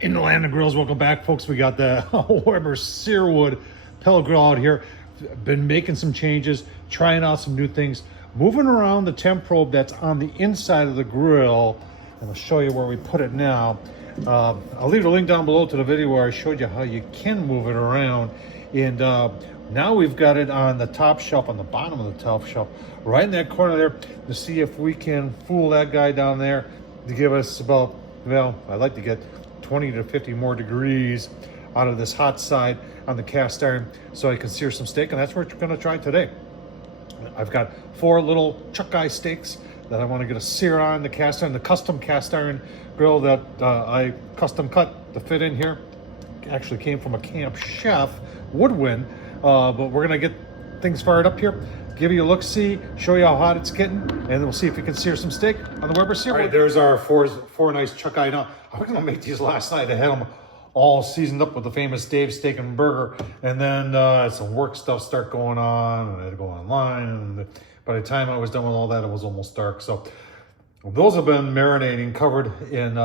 In the land of grills, welcome back, folks. We got the Weber Searwood Pellet Grill out here. Been making some changes, trying out some new things, moving around the temp probe that's on the inside of the grill. And I'll show you where we put it now. I'll leave a link down below to the video where I showed you how you can move it around. And now we've got it on the top shelf, on the bottom of the top shelf, right in that corner there, to see if we can fool that guy down there to give us about, well, I'd like to get 20 to 50 more degrees out of this hot side on the cast iron so I can sear some steak, and that's what we're gonna try today. I've got 4 little chuck eye steaks that I want to get a sear on the cast iron, the custom cast iron grill that I custom cut to fit in here. Actually came from a camp chef, woodwind, but we're gonna get things fired up here, give you a look-see, show you how hot it's getting, and then we'll see if we can sear some steak on the Weber Searwood. All right, there's our four nice chuck eye. Now, I was gonna make these last night. I had them all seasoned up with the famous Dave's Steak and Burger, and then some work stuff start going on, and I had to go online, and by the time I was done with all that, it was almost dark. So those have been marinating, covered in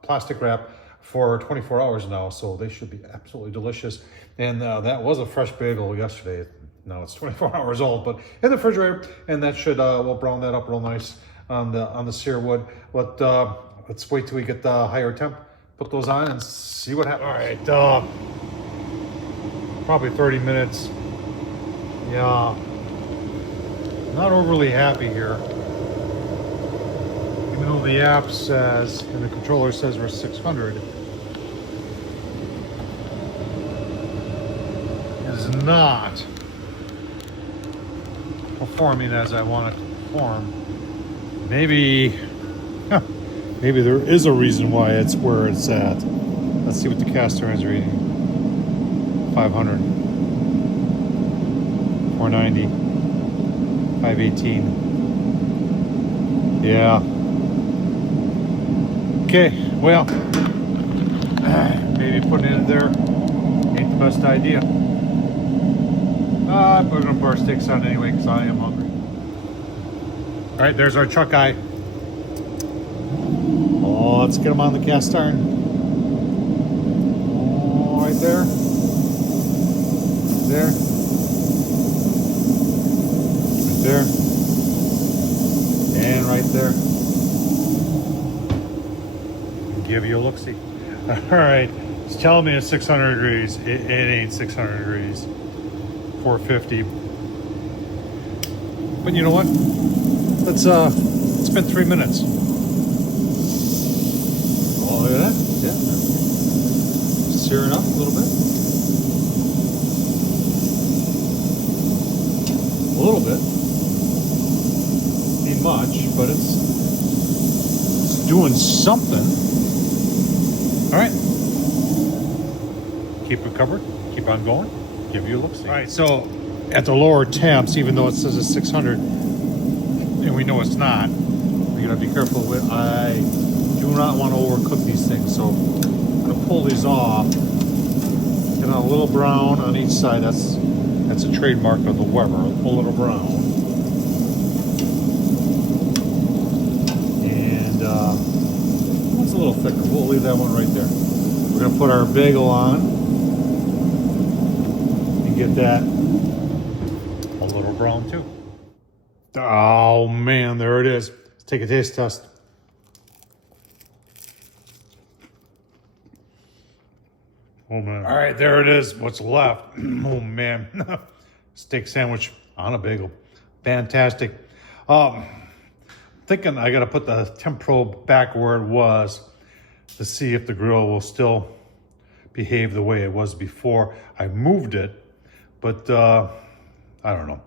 plastic wrap for 24 hours now, so they should be absolutely delicious. And that was a fresh bagel yesterday. Now it's 24 hours old, but in the refrigerator, and that should we'll brown that up real nice on the Searwood. But let's wait till we get the higher temp, put those on, and see what happens. All right, probably 30 minutes. Yeah, not overly happy here. Even though the app says and the controller says we're 600, is not performing as I want it to perform. Maybe there is a reason why it's where it's at. Let's see what the cast iron is reading. 500, 490, 518. Yeah. Okay, well, maybe putting it there ain't the best idea. We're gonna put our steaks on anyway because I am hungry. All right, there's our chuck eye. Oh, let's get them on the cast iron. Oh, right there. There. Right there. And right there. Give you a look-see. All right, it's telling me it's 600 degrees. It ain't 600 degrees. 450. But you know what? Let's spend 3 minutes. Oh, look at that. Yeah. Searing up a little bit. A little bit. Not much, but it's doing something. All right. Keep it covered. Keep on going. Give you a look. All right, so at the lower temps, even though it says it's 600, and we know it's not, we gotta be careful with. I do not want to overcook these things, so I'm gonna pull these off. Get a little brown on each side. That's a trademark of the Weber. A little brown. And one's a little thicker. We'll leave that one right there. We're gonna put our bagel on. Get that a little brown too. Oh man, there it is. Let's take a taste test. Oh man. All right, there it is. What's left? Oh man. Steak sandwich on a bagel. Fantastic. Thinking I gotta put the temp probe back where it was to see if the grill will still behave the way it was before I moved it. But I don't know.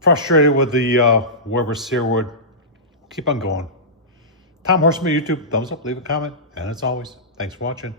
Frustrated with the Weber Searwood. Keep on going. Tom Horsman, YouTube, thumbs up, leave a comment. And as always, thanks for watching.